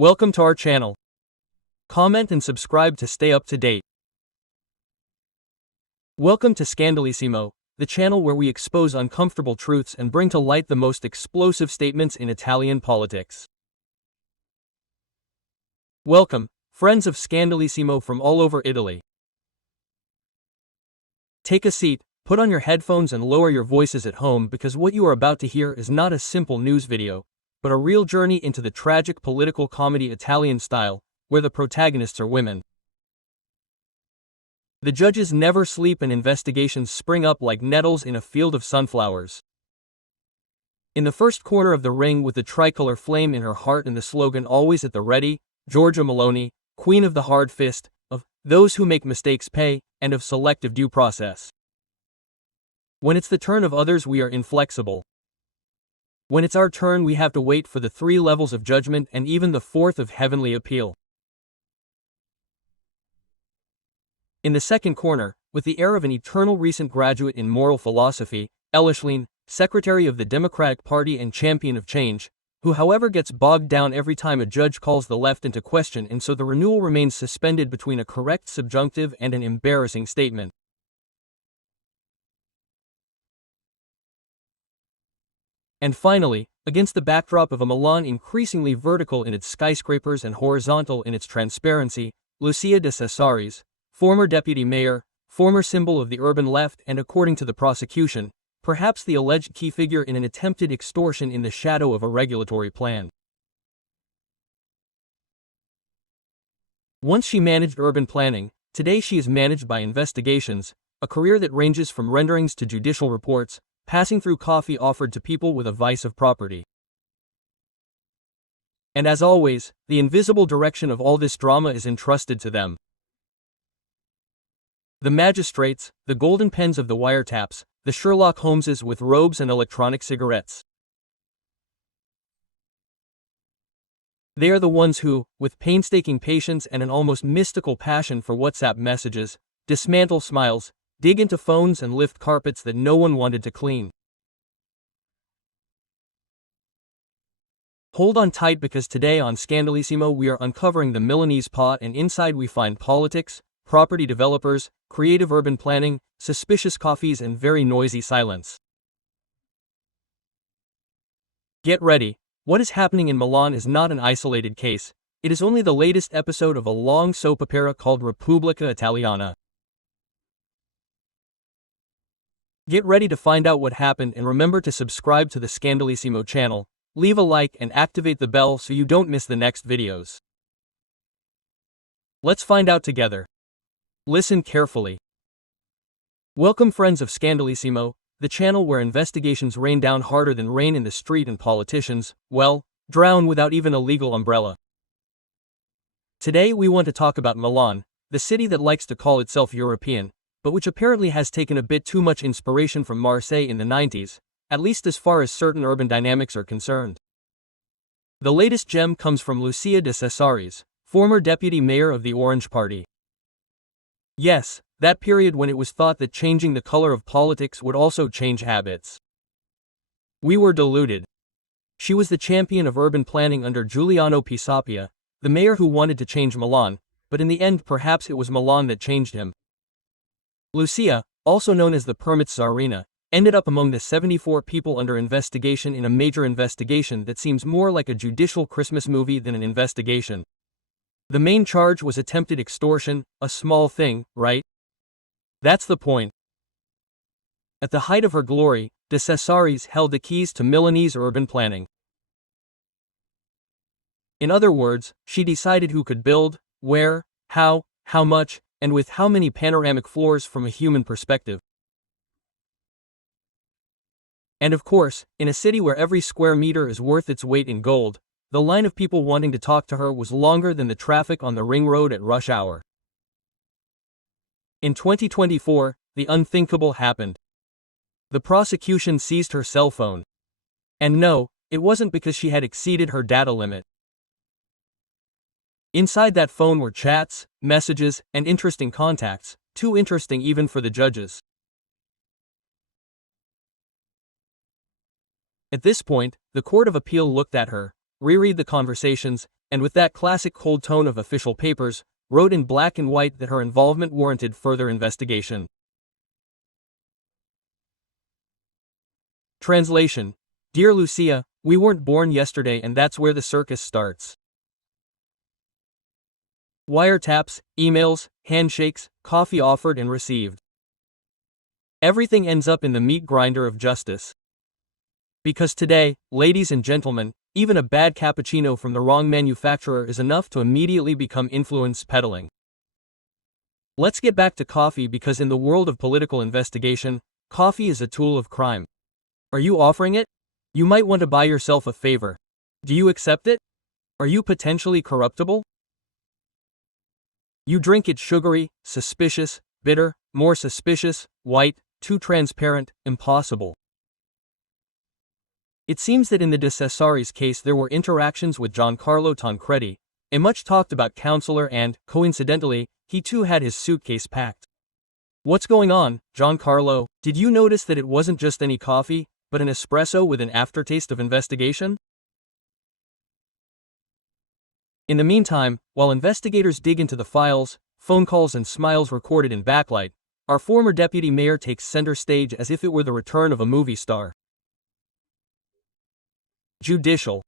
Welcome to our channel. Comment and subscribe to stay up to date. Welcome to Scandalissimo, the channel where we expose uncomfortable truths and bring to light the most explosive statements in Italian politics. Welcome, friends of Scandalissimo from all over Italy. Take a seat, put on your headphones and lower your voices at home because what you are about to hear is not a simple news video, but a real journey into the tragic political comedy Italian style, where the protagonists are women. The judges never sleep and investigations spring up like nettles in a field of sunflowers. In the first corner of the ring with the tricolor flame in her heart and the slogan always at the ready, Giorgia Meloni, queen of the hard fist, of those who make mistakes pay, and of selective due process. When it's the turn of others we are inflexible. When it's our turn we have to wait for the 3 levels of judgment and even the 4th of heavenly appeal. In the second corner, with the air of an eternal recent graduate in moral philosophy, Elishline, secretary of the Democratic Party and champion of change, who however gets bogged down every time a judge calls the left into question and so the renewal remains suspended between a correct subjunctive and an embarrassing statement. And finally, against the backdrop of a Milan increasingly vertical in its skyscrapers and horizontal in its transparency, Lucia de Cesaris, former deputy mayor, former symbol of the urban left and according to the prosecution, perhaps the alleged key figure in an attempted extortion in the shadow of a regulatory plan. Once she managed urban planning, today she is managed by investigations, a career that ranges from renderings to judicial reports, passing through coffee offered to people with a vice of property. And as always, the invisible direction of all this drama is entrusted to them. The magistrates, the golden pens of the wiretaps, the Sherlock Holmeses with robes and electronic cigarettes. They are the ones who, with painstaking patience and an almost mystical passion for WhatsApp messages, dismantle smiles, dig into phones and lift carpets that no one wanted to clean. Hold on tight because today on Scandalissimo we are uncovering the Milanese pot and inside we find politics, property developers, creative urban planning, suspicious coffees and very noisy silence. Get ready, what is happening in Milan is not an isolated case, it is only the latest episode of a long soap opera called Repubblica Italiana. Get ready to find out what happened and remember to subscribe to the Scandalissimo channel, leave a like and activate the bell so you don't miss the next videos. Let's find out together. Listen carefully. Welcome friends of Scandalissimo, the channel where investigations rain down harder than rain in the street and politicians, well, drown without even a legal umbrella. Today we want to talk about Milan, the city that likes to call itself European, but which apparently has taken a bit too much inspiration from Marseille in the 90s, at least as far as certain urban dynamics are concerned. The latest gem comes from Lucia de Cesaris, former deputy mayor of the Orange Party. Yes, that period when it was thought that changing the color of politics would also change habits. We were deluded. She was the champion of urban planning under Giuliano Pisapia, the mayor who wanted to change Milan, but in the end perhaps it was Milan that changed him. Lucia, also known as the Permit Tsarina, ended up among the 74 people under investigation in a major investigation that seems more like a judicial Christmas movie than an investigation. The main charge was attempted extortion, a small thing, right? That's the point. At the height of her glory, de Cesaris held the keys to Milanese urban planning. In other words, she decided who could build, where, how much, and with how many panoramic floors from a human perspective. And of course, in a city where every square meter is worth its weight in gold, the line of people wanting to talk to her was longer than the traffic on the ring road at rush hour. In 2024, the unthinkable happened. The prosecution seized her cell phone. And no, it wasn't because she had exceeded her data limit. Inside that phone were chats, messages, and interesting contacts, too interesting even for the judges. At this point, the Court of Appeal looked at her, reread the conversations, and with that classic cold tone of official papers, wrote in black and white that her involvement warranted further investigation. Translation: Dear Lucia, we weren't born yesterday and that's where the circus starts. Wiretaps, emails, handshakes, coffee offered and received. Everything ends up in the meat grinder of justice. Because today, ladies and gentlemen, even a bad cappuccino from the wrong manufacturer is enough to immediately become influence peddling. Let's get back to coffee because in the world of political investigation, coffee is a tool of crime. Are you offering it? You might want to buy yourself a favor. Do you accept it? Are you potentially corruptible? You drink it sugary, suspicious, bitter, more suspicious, white, too transparent, impossible. It seems that in the De Cesari's case there were interactions with Giancarlo Tancredi, a much-talked-about counselor and, coincidentally, he too had his suitcase packed. What's going on, Giancarlo? Did you notice that it wasn't just any coffee, but an espresso with an aftertaste of investigation? In the meantime, while investigators dig into the files, phone calls and smiles recorded in backlight, our former deputy mayor takes center stage as if it were the return of a movie star. Judicial.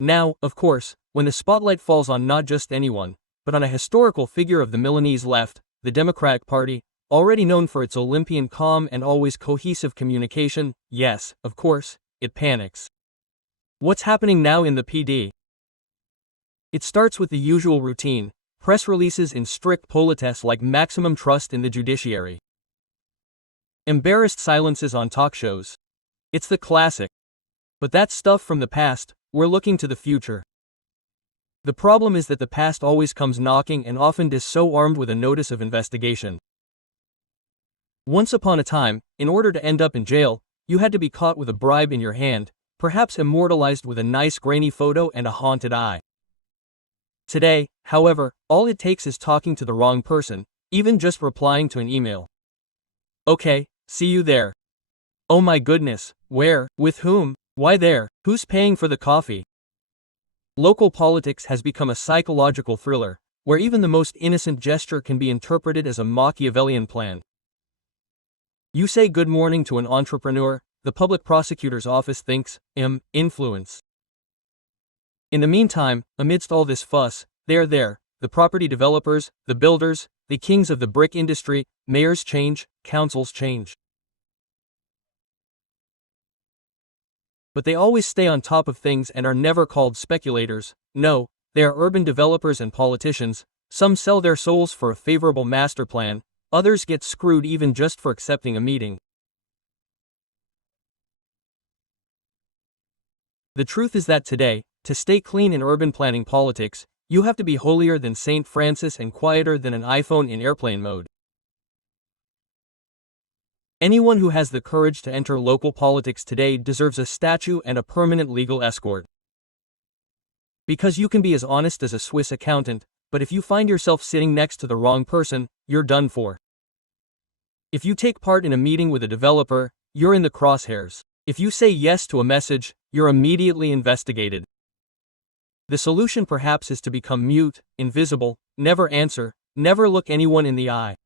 Now, of course, when the spotlight falls on not just anyone, but on a historical figure of the Milanese left, the Democratic Party, already known for its Olympian calm and always cohesive communication, yes, of course, it panics. What's happening now in the PD? It starts with the usual routine, press releases in strict politesse like maximum trust in the judiciary. Embarrassed silences on talk shows. It's the classic. But that's stuff from the past, we're looking to the future. The problem is that the past always comes knocking and often is so armed with a notice of investigation. Once upon a time, in order to end up in jail, you had to be caught with a bribe in your hand, perhaps immortalized with a nice grainy photo and a haunted eye. Today, however, all it takes is talking to the wrong person, even just replying to an email. Okay, see you there. Oh my goodness, where, with whom? Why there? Who's paying for the coffee? Local politics has become a psychological thriller, where even the most innocent gesture can be interpreted as a Machiavellian plan. You say good morning to an entrepreneur, the public prosecutor's office thinks, influence. In the meantime, amidst all this fuss, they are there, the property developers, the builders, the kings of the brick industry, mayors change, councils change. But they always stay on top of things and are never called speculators. No, they are urban developers and politicians. Some sell their souls for a favorable master plan, others get screwed even just for accepting a meeting. The truth is that today, to stay clean in urban planning politics, you have to be holier than Saint Francis and quieter than an iPhone in airplane mode. Anyone who has the courage to enter local politics today deserves a statue and a permanent legal escort. Because you can be as honest as a Swiss accountant, but if you find yourself sitting next to the wrong person, you're done for. If you take part in a meeting with a developer, you're in the crosshairs. If you say yes to a message, you're immediately investigated. The solution perhaps is to become mute, invisible, never answer, never look anyone in the eye.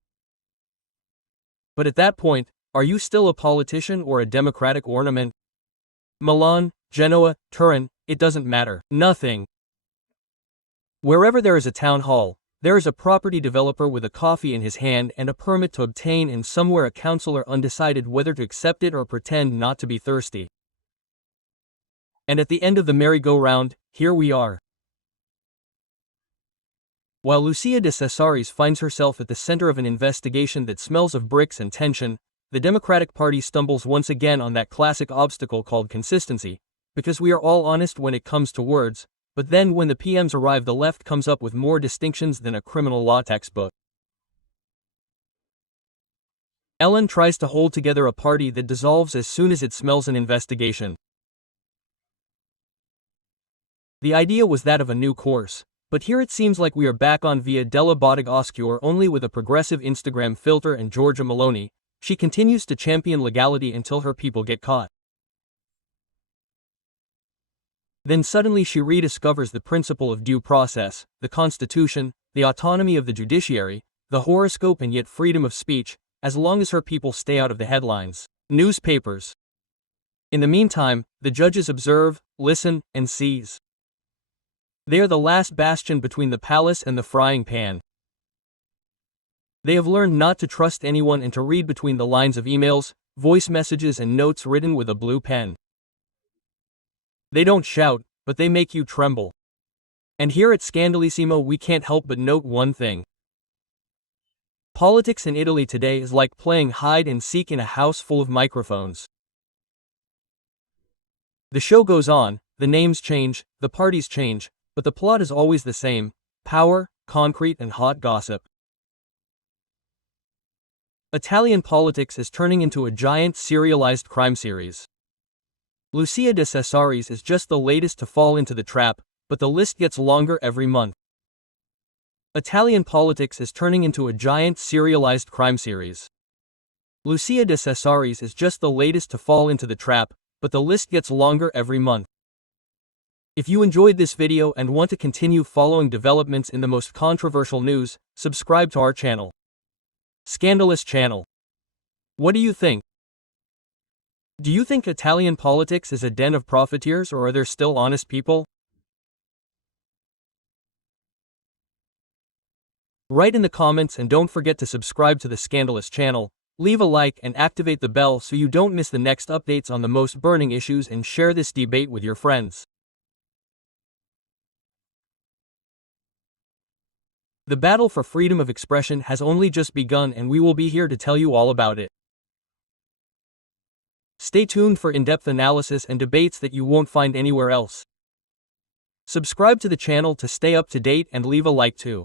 But at that point, are you still a politician or a democratic ornament? Milan, Genoa, Turin, it doesn't matter. Nothing. Wherever there is a town hall, there is a property developer with a coffee in his hand and a permit to obtain, and somewhere a councillor undecided whether to accept it or pretend not to be thirsty. And at the end of the merry-go-round, here we are. While Lucia de Cesaris finds herself at the center of an investigation that smells of bricks and tension, the Democratic Party stumbles once again on that classic obstacle called consistency, because we are all honest when it comes to words, but then when the PMs arrive the left comes up with more distinctions than a criminal law textbook. Ellen tries to hold together a party that dissolves as soon as it smells an investigation. The idea was that of a new course, but here it seems like we are back on Via della Bottega Oscura only with a progressive Instagram filter and Giorgia Meloni. She continues to champion legality until her people get caught. Then suddenly she rediscovers the principle of due process, the Constitution, the autonomy of the judiciary, the horoscope, and yet freedom of speech, as long as her people stay out of the headlines. Newspapers. In the meantime, the judges observe, listen, and seize. They are the last bastion between the palace and the frying pan. They have learned not to trust anyone and to read between the lines of emails, voice messages, and notes written with a blue pen. They don't shout, but they make you tremble. And here at Scandalissimo we can't help but note one thing. Politics in Italy today is like playing hide and seek in a house full of microphones. The show goes on, the names change, the parties change, but the plot is always the same: power, concrete, and hot gossip. Italian politics is turning into a giant serialized crime series. Lucia de Cesaris is just the latest to fall into the trap, but the list gets longer every month. Italian politics is turning into a giant serialized crime series. Lucia de Cesaris is just the latest to fall into the trap, but the list gets longer every month. If you enjoyed this video and want to continue following developments in the most controversial news, subscribe to our channel. Scandalous channel. What do you think? Do you think Italian politics is a den of profiteers, or are there still honest people? Write in the comments, and don't forget to subscribe to the Scandalous channel, leave a like, and activate the bell so you don't miss the next updates on the most burning issues, and share this debate with your friends. The battle for freedom of expression has only just begun, and we will be here to tell you all about it. Stay tuned for in-depth analysis and debates that you won't find anywhere else. Subscribe to the channel to stay up to date and leave a like too.